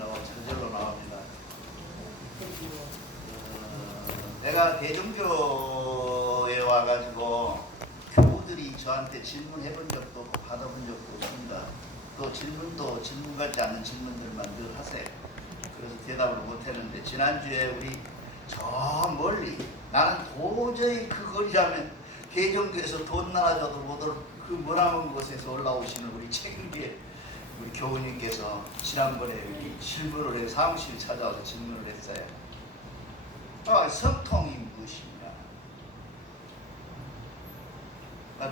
저절로 나옵니다. 내가 대종교에 와가지고 교우들이 저한테 질문해 본 적도 없고 받아본 적도 없습니다. 또 질문도 질문 같지 않은 질문들만 늘 하세요. 그래서 대답을 못했는데 지난주에 우리 저 멀리 나는 도저히 그 거리라면 대종교에서 돈 나눠줘도 못올 그 머나먼 곳에서 올라오시는 우리 책임계 우리 교우님께서 지난번에 여기 질문을 해 사무실 찾아와서 질문을 했어요. 성통이 무엇이냐?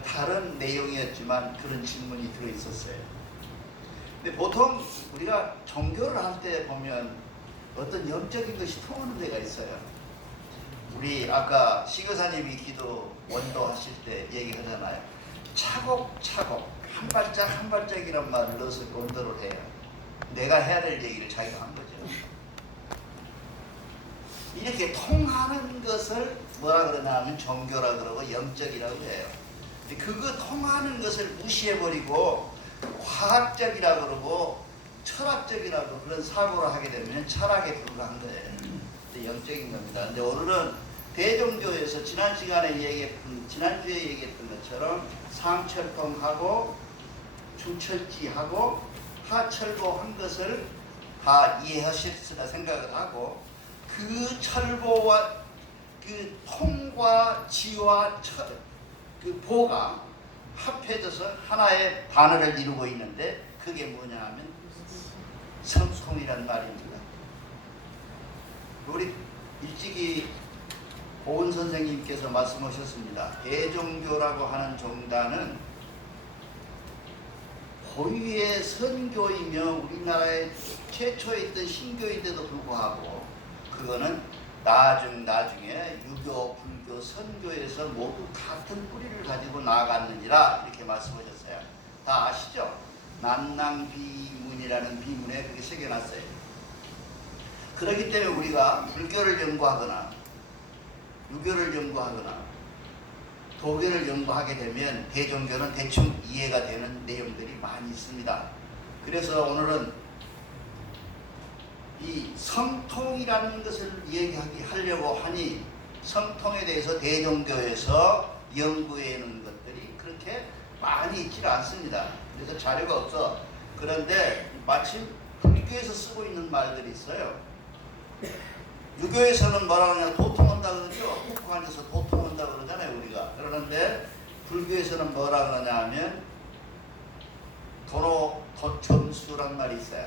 다른 내용이었지만 그런 질문이 들어있었어요. 근데 보통 우리가 종교를 할 때 보면 어떤 영적인 것이 통하는 데가 있어요. 우리 아까 시교사님이 기도 원도하실 때 얘기하잖아요. 차곡차곡 한 발짝 한 발짝이란 말을 넣어서 원도를 해요. 내가 해야 될 얘기를 자기가 한 거죠. 이렇게 통하는 것을 뭐라 그러냐 하면 종교라 그러고 영적이라고 해요. 그거 통하는 것을 무시해버리고 과학적이라 그러고 철학적이라고 그런 사고를 하게 되면 철학에 불과한 거예요. 영적인 겁니다. 근데 오늘은 대종교에서 지난주에 얘기했던 것처럼 상철통하고 주철지하고 하철보한 것을 다 이해하셨으라 생각을 하고 그 철보와 그 통과 지와 그 보가 합해져서 하나의 단어를 이루고 있는데 그게 뭐냐 하면 성통이란 말입니다. 우리 일찍이 고은 선생님께서 말씀하셨습니다. 대종교라고 하는 종단은 고유의 선교이며 우리나라에 최초에 있던 신교인데도 불구하고 그거는 나중에 유교, 불교, 선교에서 모두 같은 뿌리를 가지고 나아갔느니라 이렇게 말씀하셨어요. 다 아시죠? 난낭비문이라는 비문에 그렇게 새겨놨어요. 그렇기 때문에 우리가 불교를 연구하거나 유교를 연구하거나 도교를 연구하게 되면 대종교는 대충 이해가 되는 내용들이 많이 있습니다. 그래서 오늘은 이 성통이라는 것을 얘기하려고 하니 성통에 대해서 대종교에서 연구해 놓은 것들이 그렇게 많이 있지 않습니다. 그래서 자료가 없어. 그런데 마침 불교에서 쓰고 있는 말들이 있어요. 유교에서는 뭐라 그러냐 도통한다 그러죠. 꼭 앉아서 도통한다 그러잖아요 우리가. 그러는데 불교에서는 뭐라 그러냐 하면 도노도점수란 말이 있어요.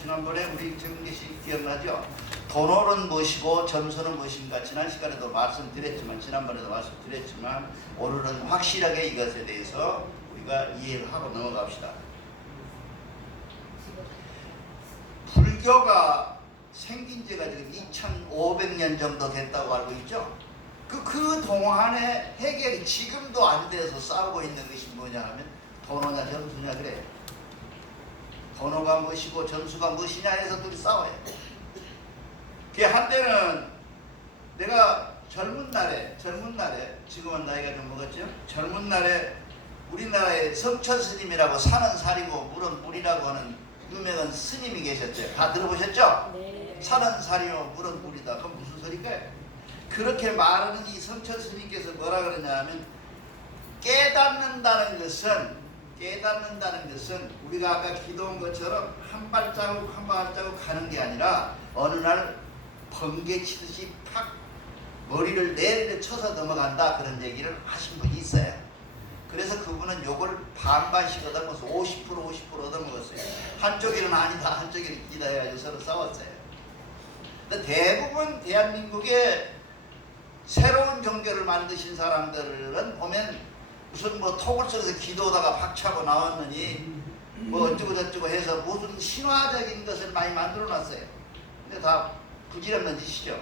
지난번에 우리 정계시 기억나죠? 도노는 무엇이고 점수는 무엇인가 지난 시간에도 말씀드렸지만 지난번에도 말씀드렸지만 오늘은 확실하게 이것에 대해서 우리가 이해를 하고 넘어갑시다. 불교가 생긴 지가 지금 2500년 정도 됐다고 알고 있죠? 그 동안에 해결이 지금도 안 돼서 싸우고 있는 것이 뭐냐 하면 도노냐 점수냐 그래요. 도노가 무엇이고 점수가 무엇이냐 해서 둘이 싸워요. 그 한때는 내가 젊은 날에 지금은 나이가 좀 먹었죠? 젊은 날에 우리나라에 성천 스님이라고 사는 살이고 물은 물이라고 하는 유명한 스님이 계셨죠. 다 들어보셨죠? 네. 사는 살이요 물은 물이다. 그건 무슨 소리일까요? 그렇게 말하는 이 성천 스님께서 뭐라 그러냐 하면 깨닫는다는 것은 우리가 아까 기도한 것처럼 한 발자국 한 발자국 가는 게 아니라 어느 날 번개 치듯이 팍 머리를 내리를 쳐서 넘어간다 그런 얘기를 하신 분이 있어요. 그래서 그분은 요걸 반반씩 얻어먹어서 50% 얻어먹었어요. 한쪽에는 아니다 한쪽에는 이다 해가지고 서로 싸웠어요. 근데 대부분 대한민국에 새로운 종교를 만드신 사람들은 보면 무슨 뭐 톡을 써서 기도하다가 박차고 나왔느니 뭐 어쩌고 저쩌고 해서 무슨 신화적인 것을 많이 만들어 놨어요. 근데 다 부질없는 짓이죠.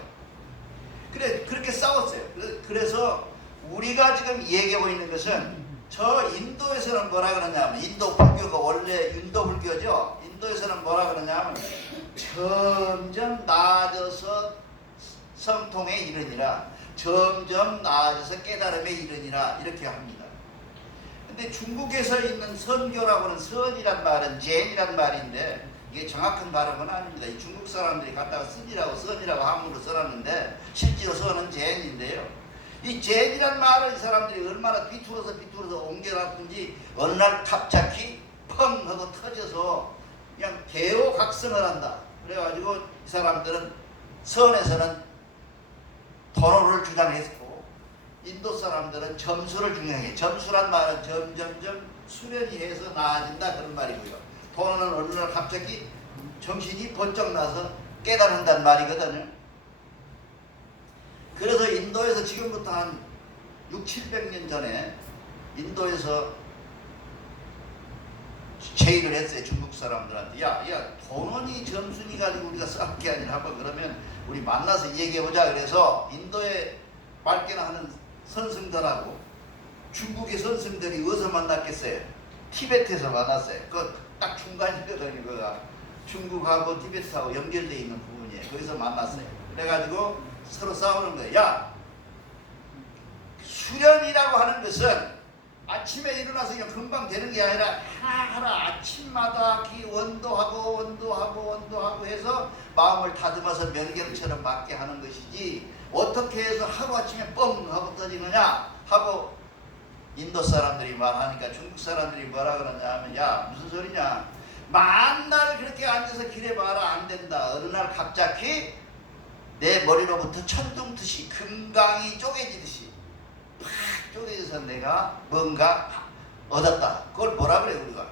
그렇게 싸웠어요. 그래서 우리가 지금 얘기하고 있는 것은 저 인도에서는 뭐라 그러냐면 인도 불교가 원래 인도 불교죠. 인도에서는 뭐라 그러냐면 점점 나아져서 성통에 이르니라 점점 나아져서 깨달음에 이르니라 이렇게 합니다. 근데 중국에서 있는 선교라고는 선이란 말은 젠이란 말인데 이게 정확한 발음은 아닙니다. 이 중국 사람들이 갖다가 선이라고 한문으로 써놨는데 실제로 써는 젠인데요. 이 젠이란 말을 이 사람들이 얼마나 비틀어서 옮겨놨든지 어느 날 갑자기 펑 하고 터져서 그냥 개호각성을 한다. 그래가지고 이 사람들은 선에서는 번호를 주장했고 인도 사람들은 점수를 중요해. 점수란 말은 점점점 수련이 해서 나아진다 그런 말이고요. 번호는 어느 날 갑자기 정신이 번쩍 나서 깨달은다는 말이거든요. 그래서 인도에서 지금부터 한 600~700년 전에 인도에서 제의를 했어요. 중국 사람들한테. 야, 돈원이 점순이 가지고 우리가 싸울 게 아니라 한번 그러면 우리 만나서 얘기해보자. 그래서 인도에 말기나 하는 선승들하고 중국의 선승들이 어디서 만났겠어요? 티베트에서 만났어요. 그 딱 중간이거든요. 그가 중국하고 티베트하고 연결되어 있는 부분이에요. 거기서 만났어요. 그래가지고 서로 싸우는 거예요. 야, 수련이라고 하는 것은 아침에 일어나서 그냥 금방 되는 게 아니라 하나하나 아침마다 원도하고 해서 마음을 다듬어서 명경처럼 맞게 하는 것이지 어떻게 해서 하루아침에 뻥 하고 터지느냐 하고 인도 사람들이 말하니까 중국 사람들이 뭐라 그러냐 하면 야 무슨 소리냐 만날 그렇게 앉아서 길에 봐라 안 된다. 어느 날 갑자기 내 머리로부터 천둥듯이 금강이 쪼개지듯이 팍 쪼개져서 내가 뭔가 얻었다. 그걸 뭐라 그래 우리가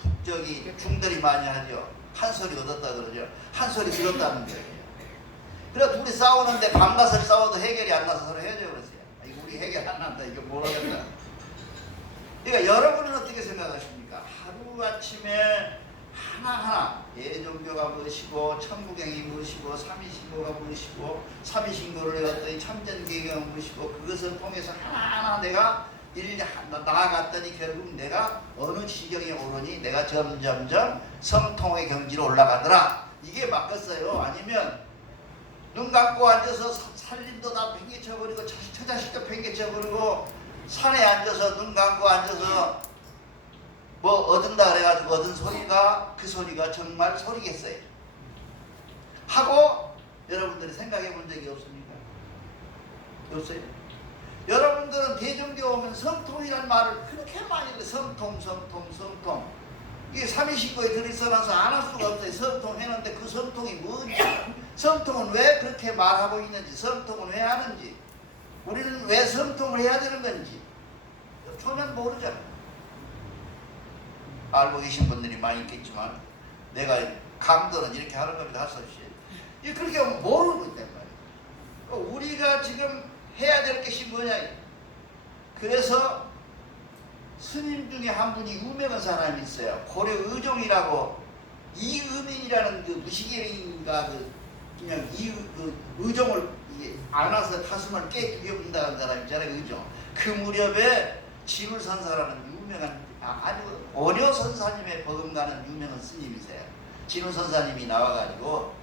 북적이 중들이 많이 하죠. 한 소리 얻었다 그러죠. 한 소리 들었다는 거예요. 그래 둘이 싸우는데 밤낮을 싸워도 해결이 안 나서 서로 헤어져 버렸어요. 이거 우리 해결 안 난다. 이거 모르겠다. 그러니까 여러분은 어떻게 생각하십니까? 하루아침에 하나하나 예종교가 무엇이고 천부경이 무엇이고 삼위신고가 무엇이고 삼위신고를 해왔더니 참전계경이 무엇이고 그것을 통해서 하나하나 내가 나아갔더니 결국 내가 어느 지경에 오르니 내가 점점점 성통의 경지로 올라가더라. 이게 맞겠어요? 아니면 눈 감고 앉아서 살림도 다 팽개쳐버리고 처자식도 팽개쳐버리고 산에 앉아서 눈 감고 앉아서 뭐 얻은다 그래가지고 얻은 소리가 그 소리가 정말 소리겠어요? 하고 여러분들이 생각해 본 적이 없습니까? 없어요? 여러분들은 대종교 오면 성통이란 말을 그렇게 많이 들어요. 성통 이게 삼위신고에 들이서나서 안 할 수가 없어요. 성통 했는데 그 성통이 뭐냐? 성통은 왜 그렇게 말하고 있는지 성통은 왜 하는지 우리는 왜 성통을 해야 되는 건지 초면 모르잖아요. 알고 계신 분들이 많이 있겠지만 내가 강도는 이렇게 하는 겁니다. 할 수 없이 이 그렇게 하면 모르고 있단 말이에요. 우리가 지금 해야 될 것이 뭐냐. 그래서 스님 중에 한 분이 유명한 사람이 있어요. 고려 의종이라고 이의민이라는 그 무시개인가 그냥 그 의종을 안아서 가슴을 깨뜨려본다는 사람이 있잖아요. 의종. 그 무렵에 진울선사라는 유명한 아주 원효선사님의 버금가는 유명한 스님이세요. 진울선사님이 나와가지고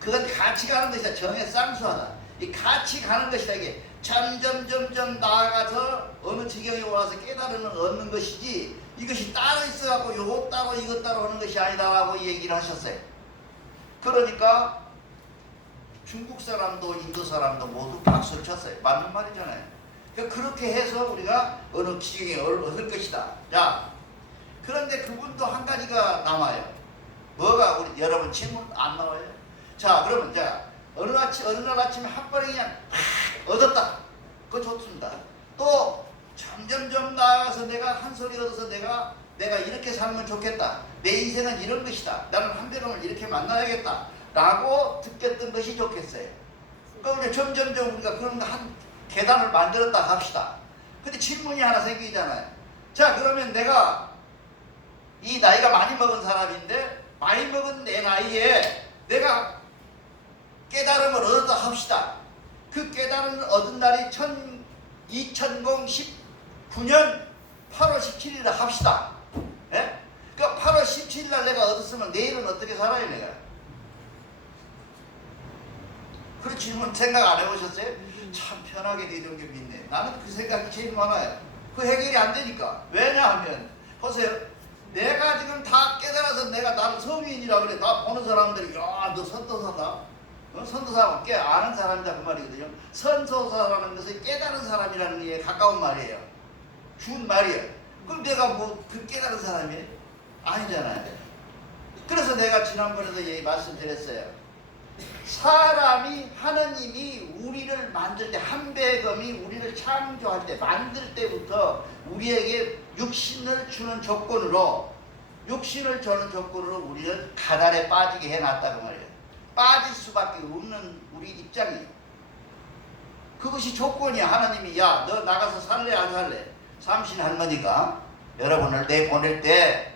그건 같이 가는 것이다. 정에 쌍수하다. 이 같이 가는 것이다. 이게 점점 나아가서 어느 지경에 와서 깨달음을 얻는 것이지 이것이 따로 있어갖고 요것 따로 이것 따로 하는 것이 아니다라고 얘기를 하셨어요. 그러니까 중국 사람도 인도 사람도 모두 박수를 쳤어요. 맞는 말이잖아요. 그렇게 해서 우리가 어느 지경에 얻을 것이다. 자, 그런데 그분도 한 가지가 남아요. 뭐가 우리 여러분 질문 안 나와요? 자, 그러면 자 어느 날 아침에 한 번에 그냥 얻었다. 그거 좋습니다. 또 점점점 나아가서 내가 한 소리 얻어서 내가 이렇게 살면 좋겠다. 내 인생은 이런 것이다. 나는 한배령을 이렇게 만나야겠다. 라고 듣겠던 것이 좋겠어요. 그러니까 우리 점점점 우리가 그런 거 한 계단을 만들었다 합시다. 근데 질문이 하나 생기잖아요. 자, 그러면 내가 이 나이가 많이 먹은 사람인데 많이 먹은 내 나이에 내가 깨달음을 얻었다 합시다. 그 깨달음을 얻은 날이 2019년 8월 17일에 합시다. 예? 그러니까 8월 17일 날 내가 얻었으면 내일은 어떻게 살아요, 내가? 그런 질문 생각 안 해보셨어요? 참 편하게 대종교 믿네. 나는 그 생각이 제일 많아요. 그 해결이 안 되니까. 왜냐하면 보세요. 내가 지금 다 깨달아서 내가 나를 성인이라 그래. 다 보는 사람들이 야, 너 선도사다. 선도사가 꽤 아는 사람이다 그 말이거든요. 선도사라는 것은 깨달은 사람이라는 게 가까운 말이에요. 준 말이에요. 그럼 내가 뭐 그 깨달은 사람이에요? 아니잖아요. 그래서 내가 지난번에도 말씀드렸어요. 사람이 하느님이 우리를 만들 때 한배검이 우리를 창조할 때 만들 때부터 우리에게 육신을 주는 조건으로 우리를 가달에 빠지게 해놨다고 말이에요. 빠질 수밖에 없는 우리 입장이에요. 그것이 조건이야. 하나님이 야, 너 나가서 살래 안 살래? 삼신 할머니가 여러분을 내보낼 때,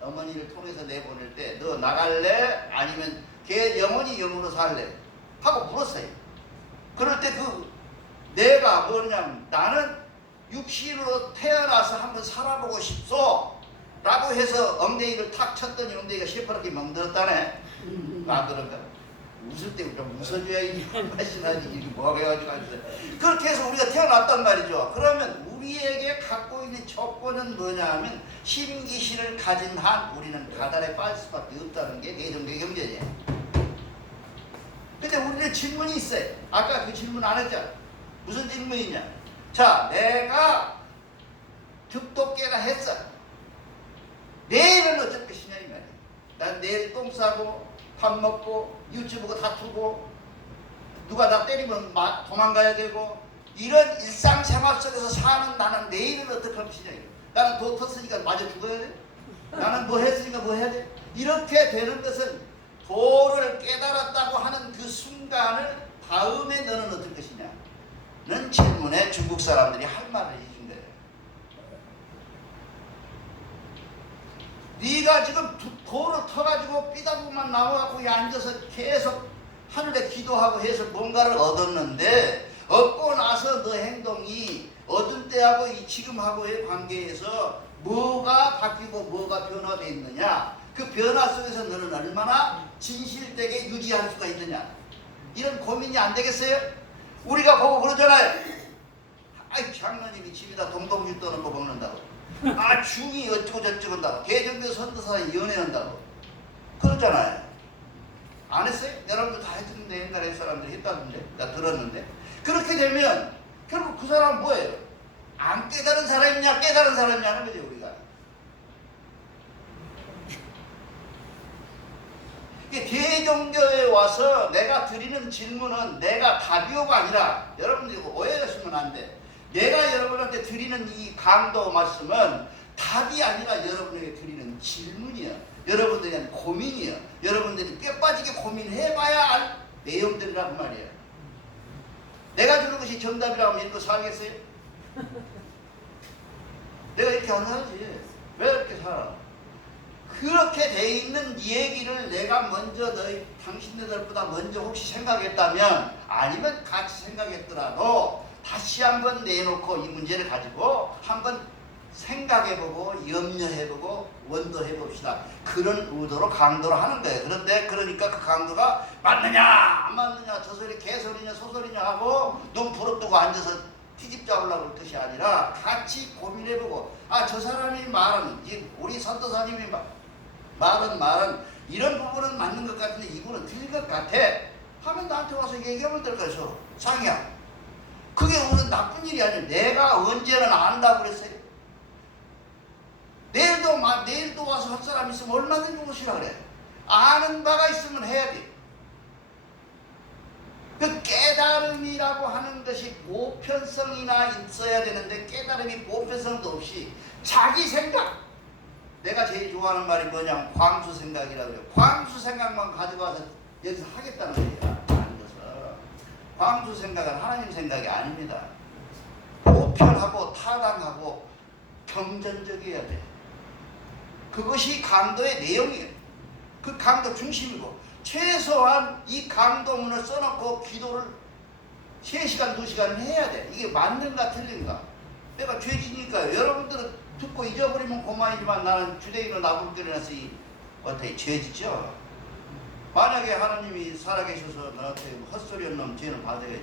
어머니를 통해서 내보낼 때 너 나갈래? 아니면 걔 영원히 영으로 살래? 하고 물었어요. 그럴 때 내가 뭐냐면 나는 육신으로 태어나서 한번 살아보고 싶소 라고 해서 엉덩이를 탁 쳤더니 엉덩이가 시퍼렇게 멍들었다네. 안 그런가? 웃을 때 좀 웃어줘야 이 맛이 나지. 이게 뭐가 해가지고 앉아서. 그렇게 해서 우리가 태어났단 말이죠. 그러면 우리에게 갖고 있는 조건은 뭐냐 하면 심기신을 가진 한 우리는 가달에 빠질 수밖에 없다는 게 내정계 경전이에요. 근데 우리는 질문이 있어요. 아까 그 질문 안 했잖아. 무슨 질문이냐? 자, 내가 득도 깨라 했어. 내일은 어쩔 것이냐 이 말이야. 난 내일 똥 싸고 밥 먹고 유튜브고 다투고 누가 나 때리면 도망가야 되고 이런 일상생활 속에서 사는 나는 내일은 어떻게 할 것이냐. 나는 도 텄으니까 맞아 죽어야 돼? 나는 뭐 했으니까 뭐 해야 돼? 이렇게 되는 것은 도를 깨달았다고 하는 그 순간을 다음에 너는 어떨 것이냐 는 질문에 중국 사람들이 할 말을 해준 거예요. 네가 지금 도를 터가지고 삐다구만 나와갖고 앉아서 계속 하늘에 기도하고 해서 뭔가를 얻었는데 얻고 나서 너 행동이 얻은 때하고 이 지금하고의 관계에서 뭐가 바뀌고 뭐가 변화되어 있느냐, 그 변화 속에서 너는 얼마나 진실되게 유지할 수가 있느냐, 이런 고민이 안 되겠어요? 우리가 보고 그러잖아요. 아이 장로님이 집에다 동동주 떠놓고 먹는다고, 아 중이 어쩌고 저쩌고 한다고, 개정교 선도사에 연애한다고 그러잖아요. 안 했어요? 여러분도 다 했는데 옛날에 사람들이 했다던데 나 들었는데. 그렇게 되면 결국 그 사람은 뭐예요? 안 깨달은 사람이냐 깨달은 사람이냐 하는 거죠. 우리가 대종교에 와서 내가 드리는 질문은 내가 답이오가 아니라, 여러분들이 오해하시면 안 돼. 내가 여러분한테 드리는 이 강도 말씀은 답이 아니라 여러분에게 드리는 질문이야. 여러분들에 대한 고민이야. 여러분들이 뼈 빠지게 고민해봐야 알 내용들이란 말이야. 내가 주는 것이 정답이라고 믿고 살겠어요? 내가 이렇게 안 살지. 왜 이렇게 살아? 그렇게 돼 있는 얘기를 내가 먼저 당신들보다 먼저 혹시 생각했다면, 아니면 같이 생각했더라도 다시 한번 내놓고 이 문제를 가지고 한번 생각해보고 염려해보고 원도해 봅시다. 그런 의도로 강도를 하는 거예요. 그런데 그러니까 그 강도가 맞느냐 안 맞느냐, 저 소리 개소리냐 소소리냐 하고 눈 부릅뜨고 앉아서 티집 잡으려고 할 것이 아니라 같이 고민해보고, 아 저 사람이 말은, 우리 선도사님이 말은 이런 부분은 맞는 것 같은데 이거는 틀린 것 같아 하면 나한테 와서 얘기하면 될 것이죠. 상이야. 그게 무슨 나쁜 일이 아니에요. 내가 언제는 안다고 그랬어요. 내일도 와서 할 사람 있으면 얼마든지 오시라 그래. 아는 바가 있으면 해야 돼. 그 깨달음이라고 하는 것이 보편성이나 있어야 되는데, 깨달음이 보편성도 없이 자기 생각, 내가 제일 좋아하는 말이 뭐냐면 광수 생각이라고 그래요. 광수 생각만 가져가서 여기서 하겠다는 거예요. 앉아서. 광수 생각은 하나님 생각이 아닙니다. 보편하고 타당하고 경전적이어야 돼. 그것이 강도의 내용이에요. 그 강도 중심이고, 최소한 이 강도문을 써놓고 기도를 3시간 2시간 해야 돼. 이게 맞는가 틀린가. 내가 죄지니까요. 여러분들은 듣고 잊어버리면 고마이지만 나는 주대인으로 나불거려서 어떻게 죄지죠. 만약에 하나님이 살아계셔서 나한테 헛소리 없는 놈 죄는 받아야죠.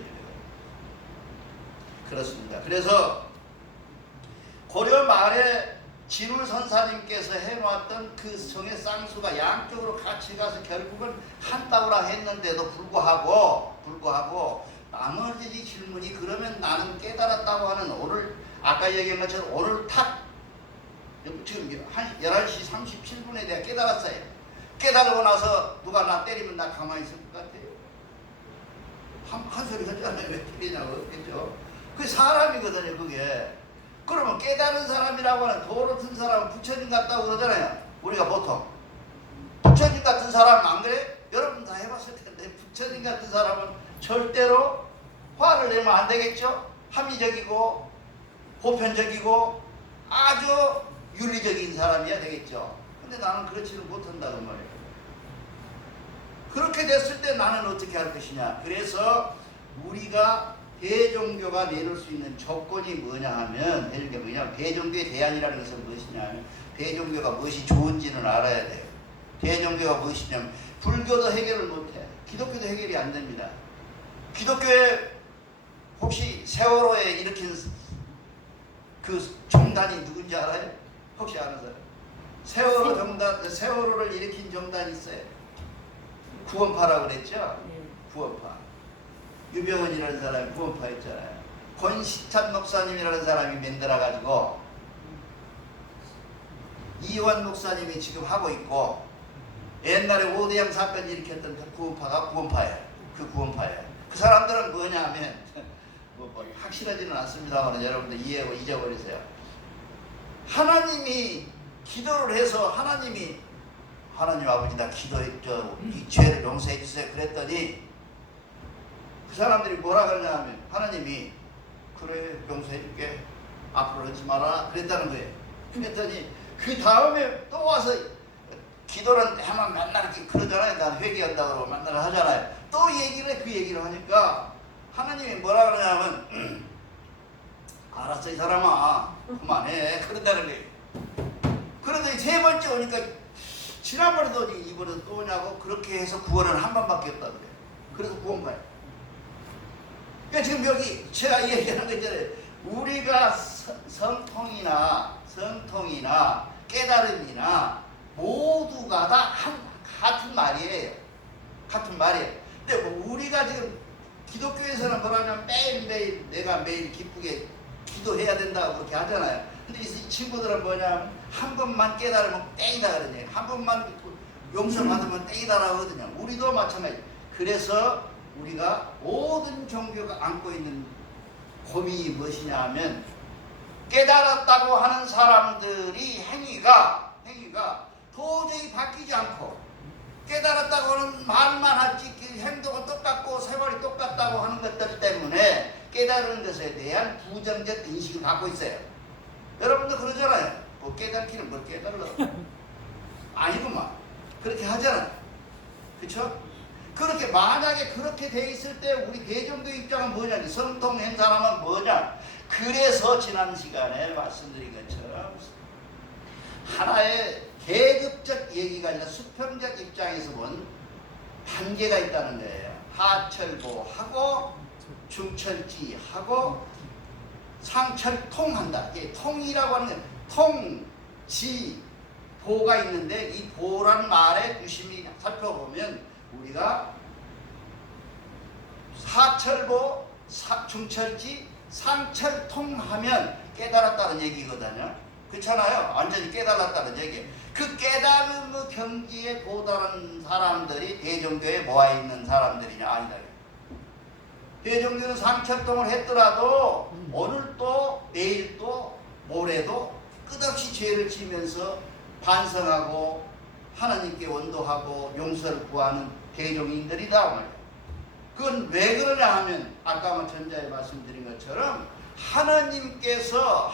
그렇습니다. 그래서 고려 말에 진울 선사님께서 해놓았던 그 성의 쌍수가 양쪽으로 같이 가서 결국은 한 따구라 했는데도 불구하고 나머지 질문이 그러면 나는 깨달았다고 하는 오늘 아까 얘기한 것처럼 오늘 탁 지금 한 11시 37분에 내가 깨달았어요. 깨달고 나서 누가 나 때리면 나 가만히 있을 것 같아요? 한 소리 하잖아요. 왜 때리냐고 그랬죠. 그게 사람이거든요. 그게. 그러면 깨달은 사람이라고 하는 도로 튼 사람은 부처님 같다고 그러잖아요. 우리가 보통 부처님 같은 사람은 안 그래? 여러분 다 해봤을 텐데 부처님 같은 사람은 절대로 화를 내면 안 되겠죠? 합리적이고 보편적이고 아주 윤리적인 사람이야 되겠죠. 근데 나는 그렇지는 못한다는 말이에요. 그렇게 됐을 때 나는 어떻게 할 것이냐. 그래서 우리가 대종교가 내놓을 수 있는 조건이 뭐냐 하면 대종교의 대안이라는 것은 무엇이냐 하면 대종교가 무엇이 좋은지는 알아야 돼요. 대종교가 무엇이냐면 불교도 해결을 못해. 기독교도 해결이 안 됩니다. 기독교에 혹시 세월호에 일으킨 그 정단이 누군지 알아요? 혹시 아는 사람? 세월호를 일으킨 정단이 있어요. 구원파라고 그랬죠? 구원파. 유병헌이라는 사람이 구원파였잖아요. 권시찬 목사님이라는 사람이 만들어가지고 이완 목사님이 지금 하고 있고 옛날에 오대양 사건 일으켰던 그 구원파가 구원파예요. 그 구원파예요. 그 사람들은 뭐냐 하면 뭐 확실하지는 않습니다만 여러분들 이해하고 잊어버리세요. 하나님이 기도를 해서 하나님 아버지 나 이 죄를 용서해 주세요 그랬더니 그 사람들이 뭐라 그러냐 하면 하나님이 그래 용서해 줄게 앞으로 하지 마라 그랬다는 거예요. 그랬더니 그 다음에 또 와서 기도를 하면 맨날 그러잖아요. 난 회개한다고 그러고 맨날 하잖아요. 또 그 얘기를 하니까 하나님이 뭐라 그러냐면 알았어 이 사람아 그만해 그런다는 거예요. 그러더니 세 번째 오니까 지난번에도 이번에도 또 오냐고 그렇게 해서 구원은 한 번밖에 없다 그래요. 그래서 구원파예요. 그러니까 지금 여기 제가 얘기하는 거 있잖아요. 우리가 성통이나 깨달음이나 모두가 다 같은 말이에요. 같은 말이에요. 근데 뭐 우리가 지금 기독교에서는 뭐라냐면 매일매일 내가 매일 기쁘게 기도해야 된다고 그렇게 하잖아요. 근데 이 친구들은 뭐냐면 한 번만 깨달으면 땡이다 그러냐. 한 번만 용서받으면 땡이다라고 하거든요. 우리도 마찬가지. 그래서 우리가 모든 종교가 안고 있는 고민이 무엇이냐 하면 깨달았다고 하는 사람들이 행위가 도저히 바뀌지 않고 깨달았다고 하는 말만 하지 그 행동은 똑같고 세월이 똑같다고 하는 것들 때문에 깨달은 것에 대한 부정적 인식을 갖고 있어요. 여러분도 그러잖아요. 뭐 깨닫기는 뭘 깨달러 아니구만 그렇게 하잖아요. 그렇죠? 그렇게 만약에 그렇게 돼 있을 때 우리 대종교 입장은 뭐냐? 성통한 사람은 뭐냐? 그래서 지난 시간에 말씀드린 것처럼 하나의 계급적 얘기가 아니라 수평적 입장에서 본 한계가 있다는 거예요. 하철보하고 중철지하고 상철통한다. 이게 통이라고 하는 건 통지 보가 있는데 이 보라는 말에 유심히 살펴보면 우리가 사철보, 중철지, 상철통하면 깨달았다는 얘기거든요. 그렇잖아요. 완전히 깨달았다는 얘기. 그 깨달음의 경지에 도달한 사람들이 대종교에 모아있는 사람들이냐 아니다. 대종교는 상철통을 했더라도 오늘 또 내일 또 모레도 끝없이 죄를 지면서 반성하고 하나님께 원도하고 용서를 구하는 대종인들이다 말이에요. 그건 왜 그러냐 하면 아까 전자에 말씀드린 것처럼 하나님께서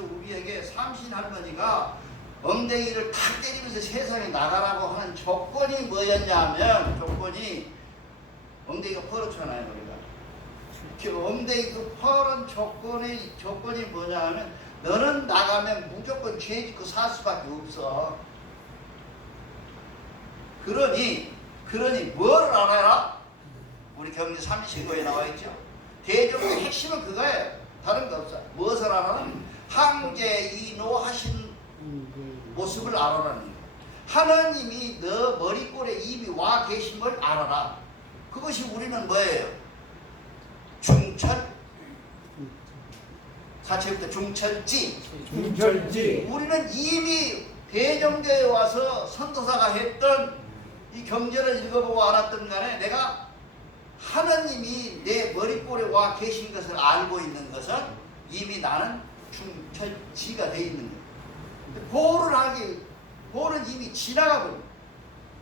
우리에게 삼신할머니가 엉덩이를 탁 때리면서 세상에 나가라고 하는 조건이 뭐였냐 하면 조건이 엉덩이가 퍼렇잖아요. 우리가 그 엉덩이 그 퍼른 조건이 뭐냐 하면 너는 나가면 무조건 죄 짓고 살 수밖에 없어. 그러니 뭐를 알아라? 우리 경제 30신고에 나와 있죠. 대종의 핵심은 그거예요. 다른 거 없어. 무엇을 알아라? 항제 이노 하신 모습을 알아라는 거예요. 하나님이 너 머리꼴에 이미 와 계심을 알아라. 그것이 우리는 뭐예요? 중철, 사체부터 중철지. 우리는 이미 대정교에 와서 선도사가 했던 이 경전을 읽어보고 알았던 간에 내가 하나님이 내 머리꼴에 와 계신 것을 알고 있는 것은 이미 나는 중철지가 되어 있는 거예요. 보는 이미 지나가 버려.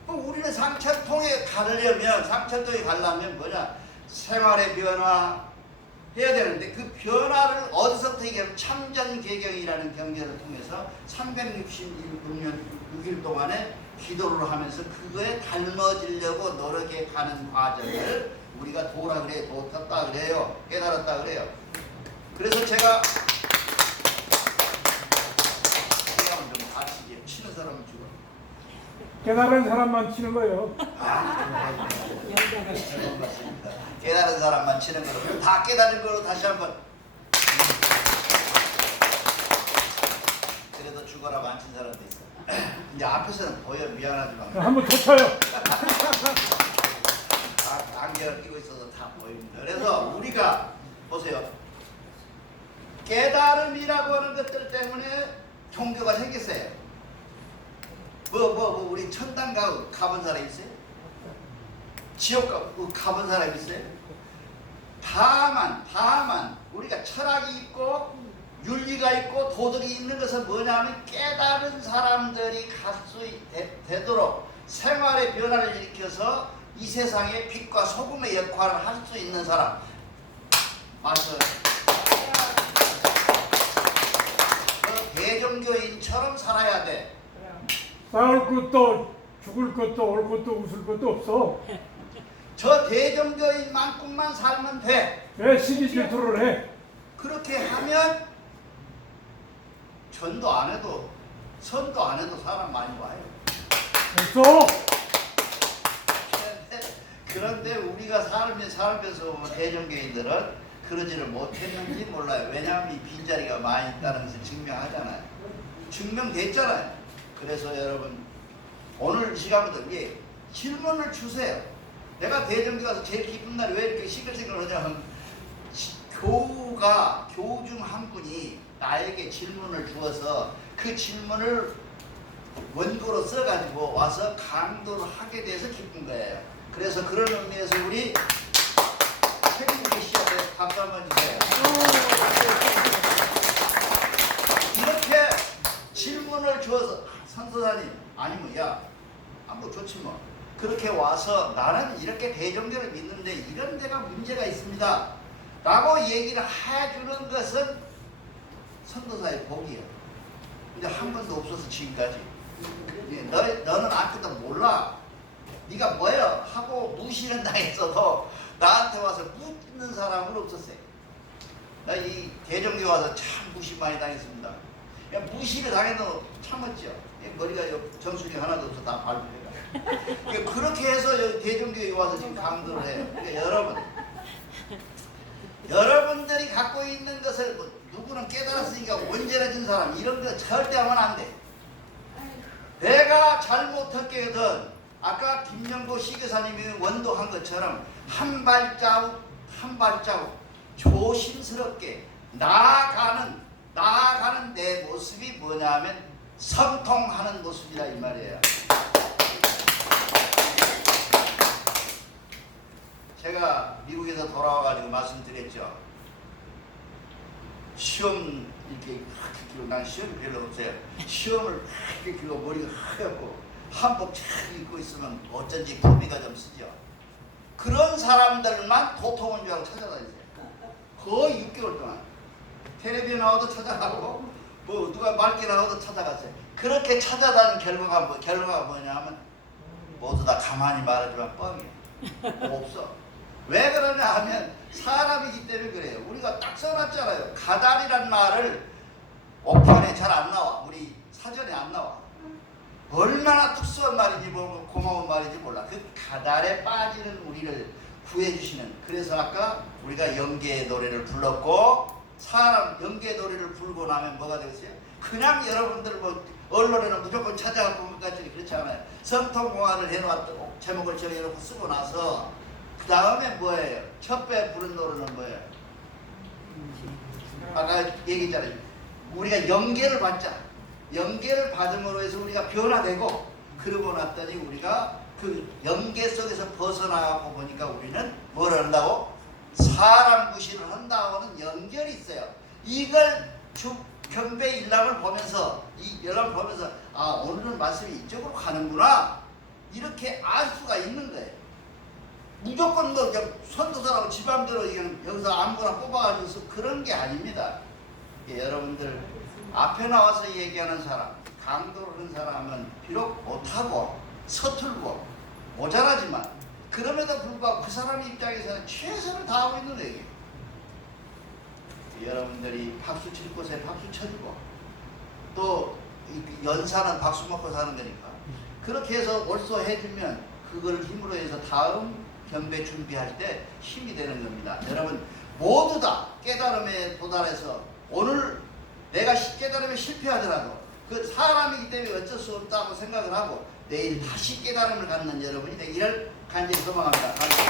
그럼 우리는 상철통에 가려면 뭐냐? 생활의 변화 해야 되는데 그 변화를 어디서부터 얘기하면 참전개경이라는 경전을 통해서 366년 6일 동안에 기도를 하면서 그거에 닮아지려고 노력해 가는 과정을 우리가 도라 그래요. 도탔다 그래요. 깨달았다 그래요. 그래서 제가 좀 다치게 치는 사람은 죽어. 깨달은 사람만 치는 거예요. 깨달은 사람만 치는 거로 다 깨달은 거로 다시 한번. 그래도 죽어라고 안 친 사람도 있어. 이제 앞에서는 보여. 미안하지만 한번 더 쳐요. 안경을 끼고 있어서 다 보입니다. 그래서 우리가 보세요. 깨달음이라고 하는 것들 때문에 종교가 생겼어요. 우리 천당 가본 사람 있어요? 지옥 가본 사람 있어요? 다만 우리가 철학이 있고 윤리가 있고 도덕이 있는 것은 뭐냐면 깨달은 사람들이 갈 수 되도록 생활의 변화를 일으켜서 이 세상에 빛과 소금의 역할을 할 수 있는 사람. 맞아요. 대종교인처럼 살아야 돼. 싸울 것도 죽을 것도 올 것도 웃을 것도 없어. 저 대종교인만큼만 살면 돼. 왜 시기 질투를 해? 그렇게 하면 전도 안 해도 선도 안 해도 사람 많이 와요. 없어. 그런데 우리가 살면서 대종교인들은 그러지를 못했는지 몰라요. 왜냐하면 이 빈자리가 많이 있다는 것을 증명하잖아요. 증명됐잖아요. 그래서 여러분 오늘 시간부터 질문을 주세요. 내가 대종교 가서 제일 기쁜 날이 왜 이렇게 시끌시끌 하냐면 교우 중 한 분이 나에게 질문을 주어서 그 질문을 원고로 써가지고 와서 강도를 하게 돼서 기쁜 거예요. 그래서 그런 의미에서 우리 책임있게 시합에 박수 한번 주세요. 이렇게 질문을 주어서 선도사님 아니면 뭐 좋지 뭐 그렇게 와서 나는 이렇게 대종교를 믿는데 이런 데가 문제가 있습니다 라고 얘기를 해주는 것은 선도사의 복이에요. 근데 한 번도 없어서 지금까지 너는 아무것도 몰라 네가 뭐야 하고 무시는 당했어도 나한테 와서 묻는 사람은 없었어요. 나 이 대종교 와서 참 무시 많이 당했습니다. 무시를 당해도 참았죠. 머리가 정수리 하나도 없어 다 밟으니까. 그렇게 해서 대종교에 와서 지금 강도를 해요. 그러니까 여러분들이 갖고 있는 것을 누구는 깨달았으니까 온전해진 사람 이런 거 절대 하면 안 돼. 내가 잘못했거든. 아까 김영보 시교사님이 원도한 것처럼 한 발자국 조심스럽게 나아가는 내 모습이 뭐냐면 성통하는 모습이라 이 말이에요. 제가 미국에서 돌아와가지고 말씀드렸죠. 시험 이렇게 기고 난 시험이 별로 없어요. 시험을 이렇게 기고 머리가 하얗고 한복 잘 입고 있으면 어쩐지 구미가 좀 쓰죠. 그런 사람들만 도통한 줄 알고 찾아다니세요. 거의 6개월 동안 텔레비전 나와도 찾아가고 뭐 누가 말기 나와도 찾아갔어요. 그렇게 찾아다닌 결과가 뭐냐면 모두 다 가만히 말하지만 뻥이에요. 없어. 왜 그러냐 하면 사람이기 때문에 그래요. 우리가 딱 써놨잖아요. 가달이란 말을 옥판에 잘 안 나와. 우리 사전에 안 나와. 얼마나 특수한 말인지 모르고 고마운 말인지 몰라. 그 가달에 빠지는 우리를 구해주시는. 그래서 아까 우리가 영계의 노래를 불렀고 영계의 노래를 부르고 나면 뭐가 되겠어요? 그냥 여러분들 뭐 언론에는 무조건 찾아갖고 것 같지 그렇지 않아요. 성통공안을 해놓았고 제목을 정해놓고 쓰고 나서 그 다음에 뭐예요? 첫 배 부른 노래는 뭐예요? 아까 얘기했잖아요. 우리가 연계를 받자. 연계를 받음으로 해서 우리가 변화되고 그러고 났더니 우리가 그 연계 속에서 벗어나고 보니까 우리는 뭘 한다고? 사람 구실을 한다고는 연결이 있어요. 이걸 경배 일람을 보면서 이 일람을 보면서 아 오늘은 말씀이 이쪽으로 가는구나 이렇게 알 수가 있는 거예요. 무조건 뭐 선도사라고 지맘대로 여기서 아무거나 뽑아가지고 그런 게 아닙니다. 여러분들 앞에 나와서 얘기하는 사람, 강도를 하는 사람은 비록 못하고 서툴고 모자라지만 그럼에도 불구하고 그 사람 입장에서는 최선을 다하고 있는 거예요. 여러분들이 박수 칠 곳에 박수 쳐주고 또 연사는 박수 먹고 사는 거니까 그렇게 해서 올소해주면 그걸 힘으로 해서 다음 경배 준비할 때 힘이 되는 겁니다. 여러분 모두 다 깨달음에 도달해서 오늘 내가 깨달음에 실패하더라도 그 사람이기 때문에 어쩔 수 없다고 생각을 하고 내일 다시 깨달음을 갖는 여러분이 되기를 간절히 소망합니다. 감사합니다.